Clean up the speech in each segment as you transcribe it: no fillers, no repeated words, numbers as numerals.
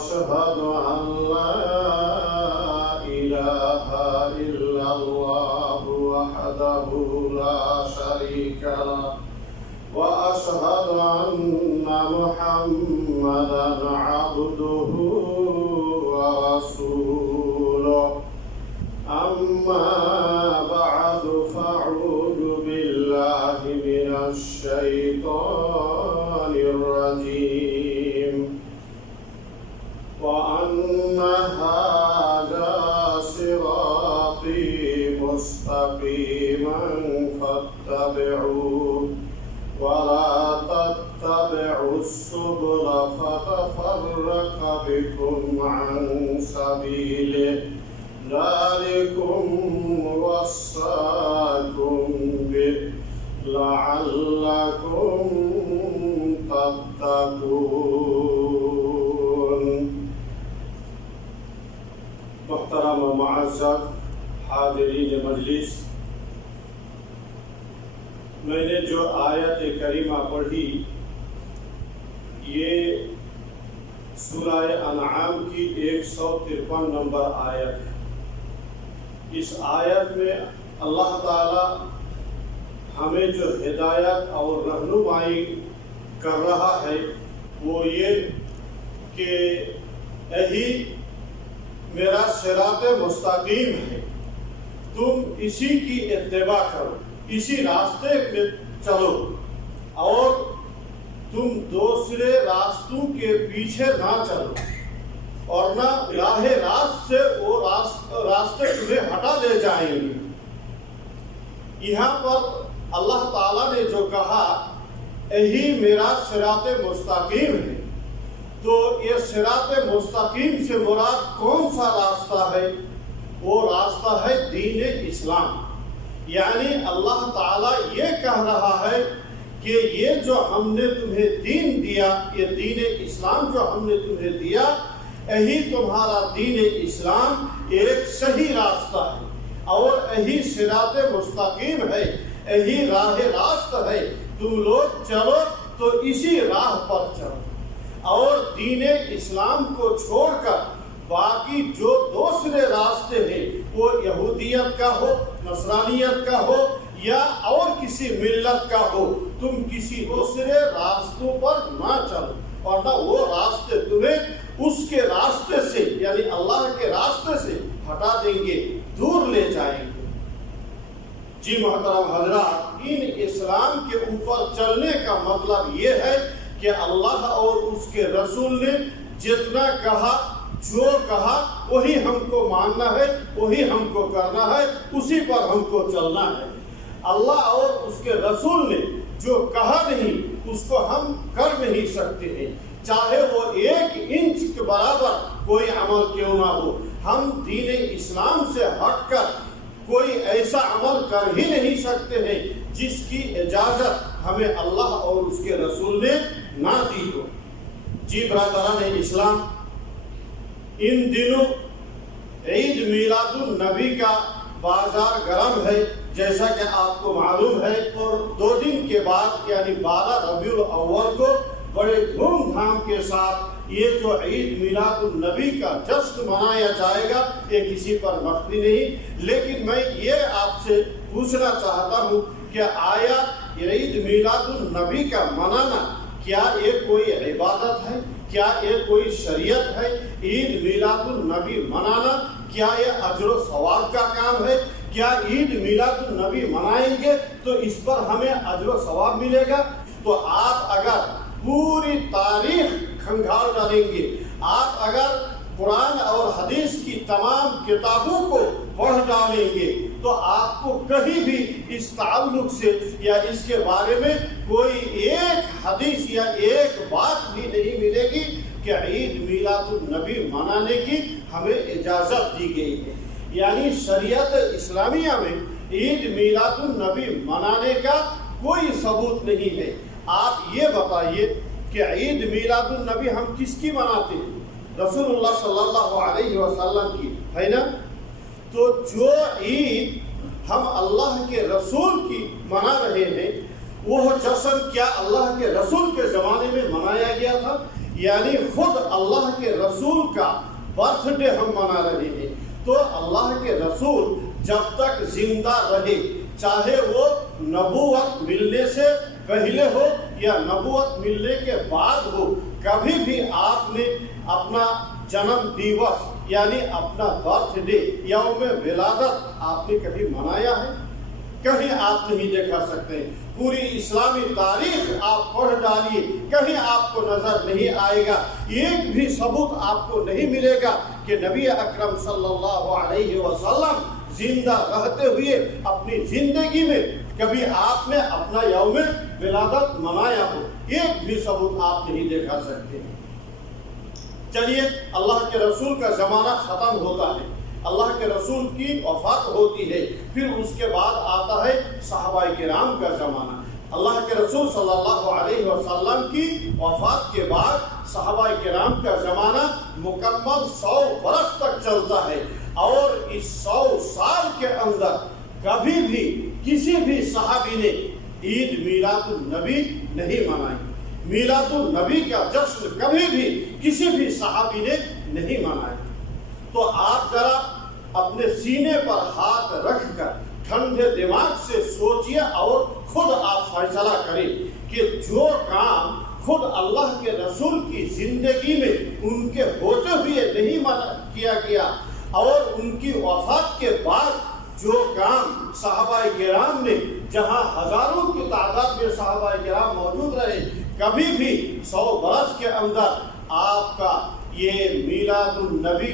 وأشهد أن لا إله إلا الله وحده لا شريك له وأشهد أن محمدا عبده ورسوله أما بعد فأعوذ بالله من الشيطان الرجيم وأن هذا صراطي مستقيما فاتبعوه ولا تتبعوا السبل فتفرق بكم عن سبيله ذلكم وصاكم به لعلكم تتقون. محترم و معزز حاضرین مجلس، میں نے جو آیت کریمہ پڑھی یہ سورہ انعام کی 153 نمبر آیت ہے. اس آیت میں اللہ تعالی ہمیں جو ہدایت اور رہنمائی کر رہا ہے وہ یہ کہ یہی میرا صراط مستقیم ہے، تم اسی کی اتباع کرو، اسی راستے میں چلو اور تم دوسرے راستوں کے پیچھے نہ چلو اور نہ راہ راست سے وہ راستے تمہیں ہٹا لے جائیں گے. یہاں پر اللہ تعالیٰ نے جو کہا یہی میرا صراط مستقیم ہے، تو یہ صراط مستقیم سے مراد کون سا راستہ ہے؟ وہ راستہ ہے دین اسلام. یعنی اللہ تعالیٰ یہ کہہ رہا ہے کہ یہ جو ہم نے تمہیں دین دیا، یہ دین اسلام جو ہم نے تمہیں دیا، یہی تمہارا دین اسلام ایک صحیح راستہ ہے اور یہی صراط مستقیم ہے، یہی راہ راست ہے. تم لوگ چلو تو اسی راہ پر چلو اور دین اسلام کو چھوڑ کر باقی جو دوسرے راستے ہیں وہ یہودیت کا ہو، نصرانیت کا ہو یا اور کسی ملت کا ہو، تم کسی دوسرے راستوں پر نہ چلو اور نہ وہ راستے تمہیں اس کے راستے سے یعنی اللہ کے راستے سے ہٹا دیں گے، دور لے جائیں گے. جی محترم حضرات، ان اسلام کے اوپر چلنے کا مطلب یہ ہے کہ اللہ اور اس کے رسول نے جتنا کہا، جو کہا وہی ہم کو ماننا ہے، وہی ہم کو کرنا ہے، اسی پر ہم کو چلنا ہے. اللہ اور اس کے رسول نے جو کہا نہیں اس کو ہم کر نہیں سکتے ہیں، چاہے وہ 1 انچ کے برابر کوئی عمل کیوں نہ ہو. ہم دین اسلام سے ہٹ کر کوئی ایسا عمل کر ہی نہیں سکتے ہیں جس کی اجازت ہمیں اللہ اور اس کے رسول نے نہ دی ہو. جی برادران اسلام، ان دنوں عید میلاد النبی کا بازار گرم ہے جیسا کہ آپ کو معلوم ہے، اور 2 دن کے بعد یعنی 12 ربیع الاول کو بڑے دھوم دھام کے ساتھ یہ جو عید میلاد النبی کا جشن منایا جائے گا یہ کسی پر مخفی نہیں. لیکن میں یہ آپ سے پوچھنا چاہتا ہوں کہ آیا عید میلاد النبی کا منانا کیا یہ کوئی عبادت ہے؟ کیا یہ کوئی شریعت ہے؟ عید میلاد النبی منانا کیا یہ اجر و ثواب کا کام ہے؟ کیا عید میلاد النبی منائیں گے تو اس پر ہمیں اجر و ثواب ملے گا؟ تو آپ اگر پوری تاریخ کھنگال ڈالیں گے، آپ اگر قرآن اور حدیث کی تمام کتابوں کو پڑھ ڈالیں گے تو آپ کو کہیں بھی اس تعلق سے یا اس کے بارے میں کوئی ایک حدیث یا ایک بات بھی نہیں ملے گی کہ عید میلاد النبی منانے کی ہمیں اجازت دی گئی ہے. یعنی شریعت اسلامیہ میں عید میلاد النبی منانے کا کوئی ثبوت نہیں ہے. آپ یہ بتائیے کہ عید میلاد النبی ہم کس کی مناتے ہیں؟ رسول اللہ صلی اللہ علیہ وسلم کی ہے نا. تو جو عید ہم اللہ کے رسول کی منا رہے ہیں وہ جشن کیا اللہ کے رسول کے زمانے میں منایا گیا تھا یعنی خود اللہ کے رسول کا برتھ ڈے ہم منا رہے ہیں. تو اللہ کے رسول جب تک زندہ رہے، چاہے وہ نبوت ملنے سے پہلے ہو یا نبوت ملنے کے بعد ہو، کبھی بھی آپ نے اپنا جنم دیوس یعنی اپنا برتھ ڈے یوم ولادت آپ نے کبھی منایا ہے؟ کہیں آپ نہیں دیکھا سکتے. پوری اسلامی تاریخ آپ پڑھ ڈالیے، کہیں آپ کو نظر نہیں آئے گا، ایک بھی ثبوت آپ کو نہیں ملے گا کہ نبی اکرم صلی اللہ علیہ وسلم زندہ رہتے ہوئے اپنی زندگی میں کبھی آپ نے اپنا یوم ولادت منایا ہو. ایک بھی ثبوت آپ نہیں دیکھا سکتے. چلیے، اللہ کے رسول کا زمانہ ختم ہوتا ہے، اللہ کے رسول کی وفات ہوتی ہے، پھر اس کے بعد آتا ہے صحابہ کرام کا زمانہ. اللہ کے رسول صلی اللہ علیہ وسلم کی وفات کے بعد صحابہ کرام کا زمانہ مکمل 100 برس تک چلتا ہے، اور اس 100 سال کے اندر کبھی بھی کسی بھی صحابی نے عید میلاد النبی نہیں منائی. میلاد النبی کا جشن کبھی بھی کسی بھی صحابی نے نہیں منایا. تو آپ ذرا اپنے سینے پر ہاتھ رکھ کر ٹھنڈے دماغ سے سوچئے اور خود آپ فیصلہ کریں کہ جو کام خود اللہ کے رسول کی زندگی میں ان کے ہوتے ہوئے نہیں کیا گیا، اور ان کی وفات کے بعد جو کام صحابہ کرام نے، جہاں ہزاروں کی تعداد میں صحابہ کرام موجود رہے، کبھی بھی 100 برس کے اندر آپ کا یہ میلاد النبی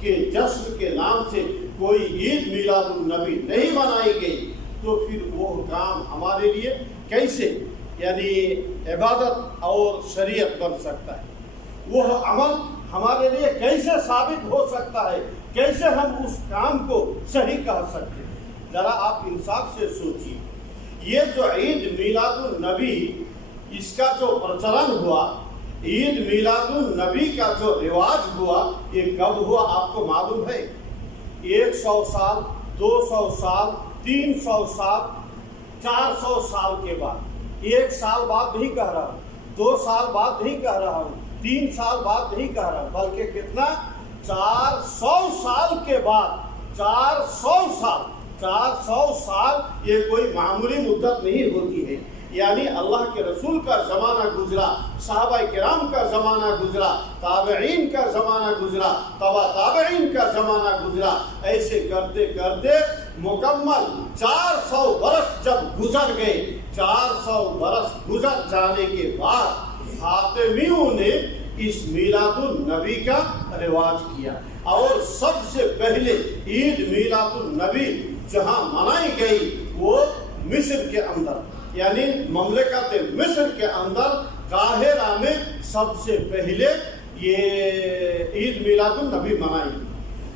کے جشن کے نام سے کوئی عید میلاد النبی نہیں منائی گئی، تو پھر وہ کام ہمارے لیے کیسے یعنی عبادت اور شریعت بن سکتا ہے؟ وہ عمل ہمارے لیے کیسے ثابت ہو سکتا ہے؟ کیسے ہم اس کام کو صحیح کہہ سکتے ہیں؟ ذرا آپ انصاف سے سوچیے. یہ جو عید میلاد النبی اس کا جو پرچلن ہوا، عید میلاد النبی کا جو رواج ہوا، یہ کب ہوا آپ کو معلوم ہے؟ 100 سال، 200 سال، 300 سال، 400 سال کے بعد. 1 سال بعد نہیں کہہ رہا ہوں، 2 سال بعد نہیں کہہ رہا ہوں، 3 سال بعد نہیں کہہ رہا ہوں، بلکہ کتنا؟ 400 سال کے بعد. 400 سال، 400 سال یہ کوئی معمولی مدت نہیں ہوتی ہے. یعنی اللہ کے رسول کا زمانہ گزرا، صحابہ کرام کا زمانہ گزرا، تابعین کا زمانہ گزرا، تبع تابعین کا زمانہ گزرا، ایسے کرتے کرتے مکمل 400 برس جب گزر گئے، 400 برس گزر جانے کے بعد فاطمیوں نے اس میلاد النبی کا رواج کیا. اور سب سے پہلے عید میلاد النبی جہاں منائی گئی وہ مصر کے اندر، یعنی مملکت مصر کے اندر قاہرہ میں سب سے پہلے یہ عید میلاد النبی منائی.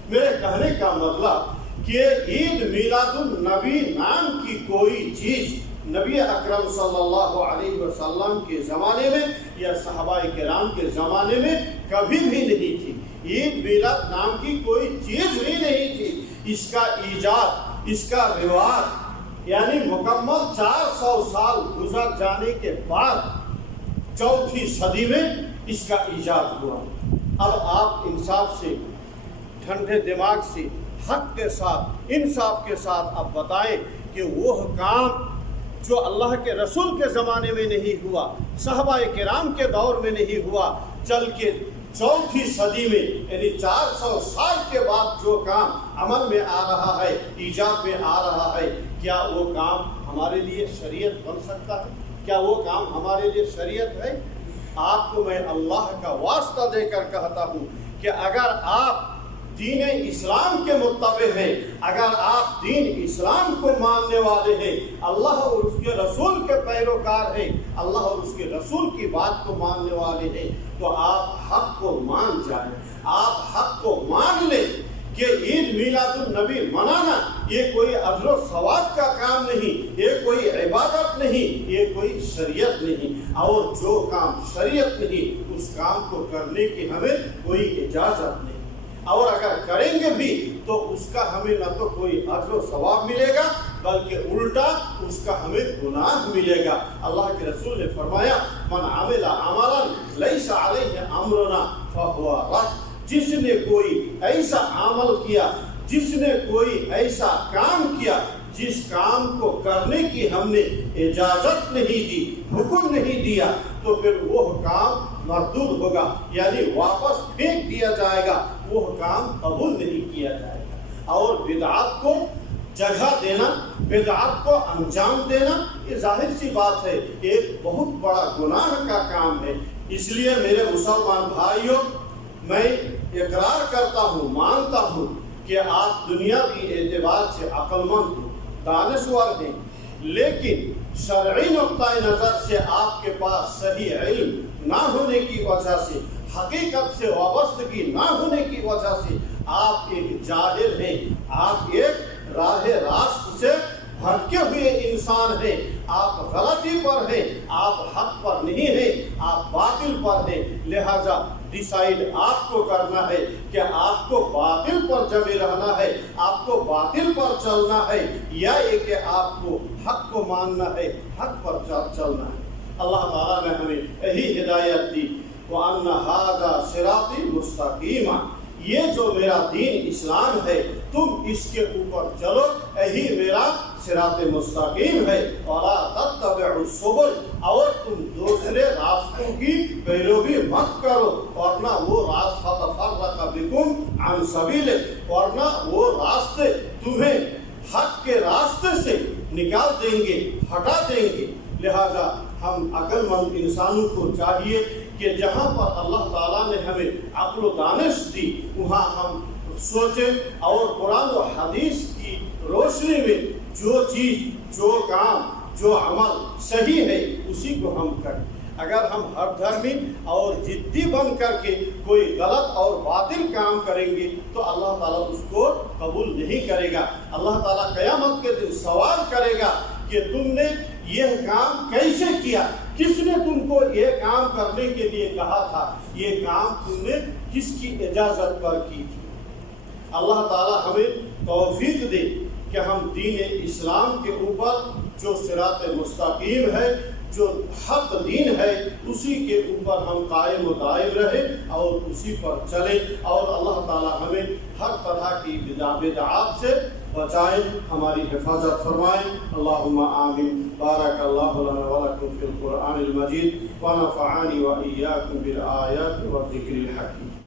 میرے کہنے کا مطلب کہ عید میلاد النبی نام کی کوئی چیز نبی اکرم صلی اللہ علیہ وسلم کے زمانے میں یا صحابہ کرام کے زمانے میں کبھی بھی نہیں تھی. عید میلاد نام کی کوئی چیز ہی نہیں تھی. اس کا ایجاد، اس کا رواج یعنی مکمل 400 سال گزر جانے کے بعد 4تھی صدی میں اس کا ایجاد ہوا. اب آپ انصاف سے، ٹھنڈے دماغ سے، حق کے ساتھ، انصاف کے ساتھ اب بتائیں کہ وہ کام جو اللہ کے رسول کے زمانے میں نہیں ہوا، صحابہ کرام کے دور میں نہیں ہوا، چل کے 4تھی صدی میں یعنی 400 سال کے بعد جو کام عمل میں آ رہا ہے، ایجاد میں آ رہا ہے، کیا وہ کام ہمارے لیے شریعت بن سکتا ہے؟ کیا وہ کام ہمارے لیے شریعت ہے؟ آپ کو میں اللہ کا واسطہ دے کر کہتا ہوں کہ اگر آپ دین اسلام کے متبع ہیں، اگر آپ دین اسلام کو ماننے والے ہیں، اللہ اور اس کے رسول کے پیروکار ہیں، اللہ اور اس کے رسول کی بات کو ماننے والے ہیں، تو آپ حق کو مان جائیں. آپ حق کو مان لیں کہ عید میلاد النبی منانا یہ کوئی اجر و ثواب کا کام نہیں، یہ کوئی عبادت نہیں، یہ کوئی شریعت نہیں، اور جو کام شریعت نہیں اس کام کو کرنے کی ہمیں کوئی اجازت نہیں، اور اگر کریں گے بھی تو اس کا ہمیں نہ تو کوئی اجر و ثواب ملے گا، بلکہ الٹا اس کا ہمیں گناہ ملے گا۔ اللہ کے رسول نے فرمایا من عمل عملا لیس علیہ امرنا فہو رد، جس نے کوئی ایسا عمل کیا، جس نے کوئی ایسا کام کیا جس کام کو کرنے کی ہم نے اجازت نہیں دی، حکم نہیں دیا، تو پھر وہ کام مردود ہوگا، یعنی واپس پھینک دیا جائے گا، وہ کام قبول نہیں کیا جائے گا۔ اور بدعات کو جگہ دینا، بدعات کو انجام دینا، یہ ظاہر سی بات ہے ایک بہت بڑا گناہ کا کام ہے۔ اس لیے میرے مسلمان بھائیوں، میں اقرار کرتا ہوں، مانتا ہوں کہ آپ دنیاوی اعتبار سے عقل مند ہو، دانشور ہیں، لیکن شرعی نقطۂ نظر سے آپ کے پاس صحیح علم نہ ہونے کی وجہ سے، حقیقت سے وابستگی نہ ہونے کی وجہ سے آپ ایک جاہل ہیں، آپ ایک راہ راست سے بھٹکے ہوئے انسان ہیں، آپ غلطی پر ہیں، آپ حق پر نہیں ہیں، آپ باطل پر ہیں۔ لہذا ڈیسائیڈ آپ کو کرنا ہے کہ آپ کو باطل پر جمے رہنا ہے، آپ کو باطل پر چلنا ہے، یا یہ کہ آپ کو حق کو ماننا ہے، حق پر چلنا ہے۔ اللہ تعالیٰ نے ہمیں یہی ہدایت دی، وَأَنَّ هَذَا صِرَاطِي مُسْتَقِيمًا، یہ جو میرا دین اسلام ہے تم اس کے اوپر چلو، یہی میرا صراط مستقیم ہے، وَلَا تَتَّبِعُوا السُّبُلَ، اور تم دوسرے راستوں کی پیروی مت کرو، ورنہ وہ راستہ فَتَفَرَّقَ بِكُمْ عَنْ سَبِيلِهِ، ورنہ وہ راستے تمہیں حق کے راستے سے نکال دیں گے، ہٹا دیں گے۔ لہذا ہم عقل مند انسانوں کو چاہیے کہ جہاں پر اللہ تعالیٰ نے ہمیں عقل و دانش دی وہاں ہم سوچیں، اور قرآن و حدیث کی روشنی میں جو چیز، جو کام، جو عمل صحیح ہے اسی کو ہم کریں۔ اگر ہم ہر دھرمی اور ضدی بن کر کے کوئی غلط اور باطل کام کریں گے تو اللہ تعالیٰ اس کو قبول نہیں کرے گا۔ اللہ تعالیٰ قیامت کے دن سوال کرے گا کہ تم نے یہ کام کیسے کیا، کس نے تم کو یہ کام کرنے کے لیے کہا تھا، یہ کام تم نے کس کی اجازت پر کی تھی۔ اللہ تعالیٰ ہمیں توفیق دے کہ ہم دین اسلام کے اوپر جو صراط مستقیم ہے، جو حق دین ہے، اسی کے اوپر ہم قائم و دائم رہیں اور اسی پر چلیں، اور اللہ تعالیٰ ہمیں ہر طرح کی بدعات سے بچائیں، ہماری حفاظت فرمائیں۔ اللہم آمین۔ بارک اللہ لنا ولکم فی القرآن المجید ونفعنی وإیاکم بالآیات والذکر الحکیم۔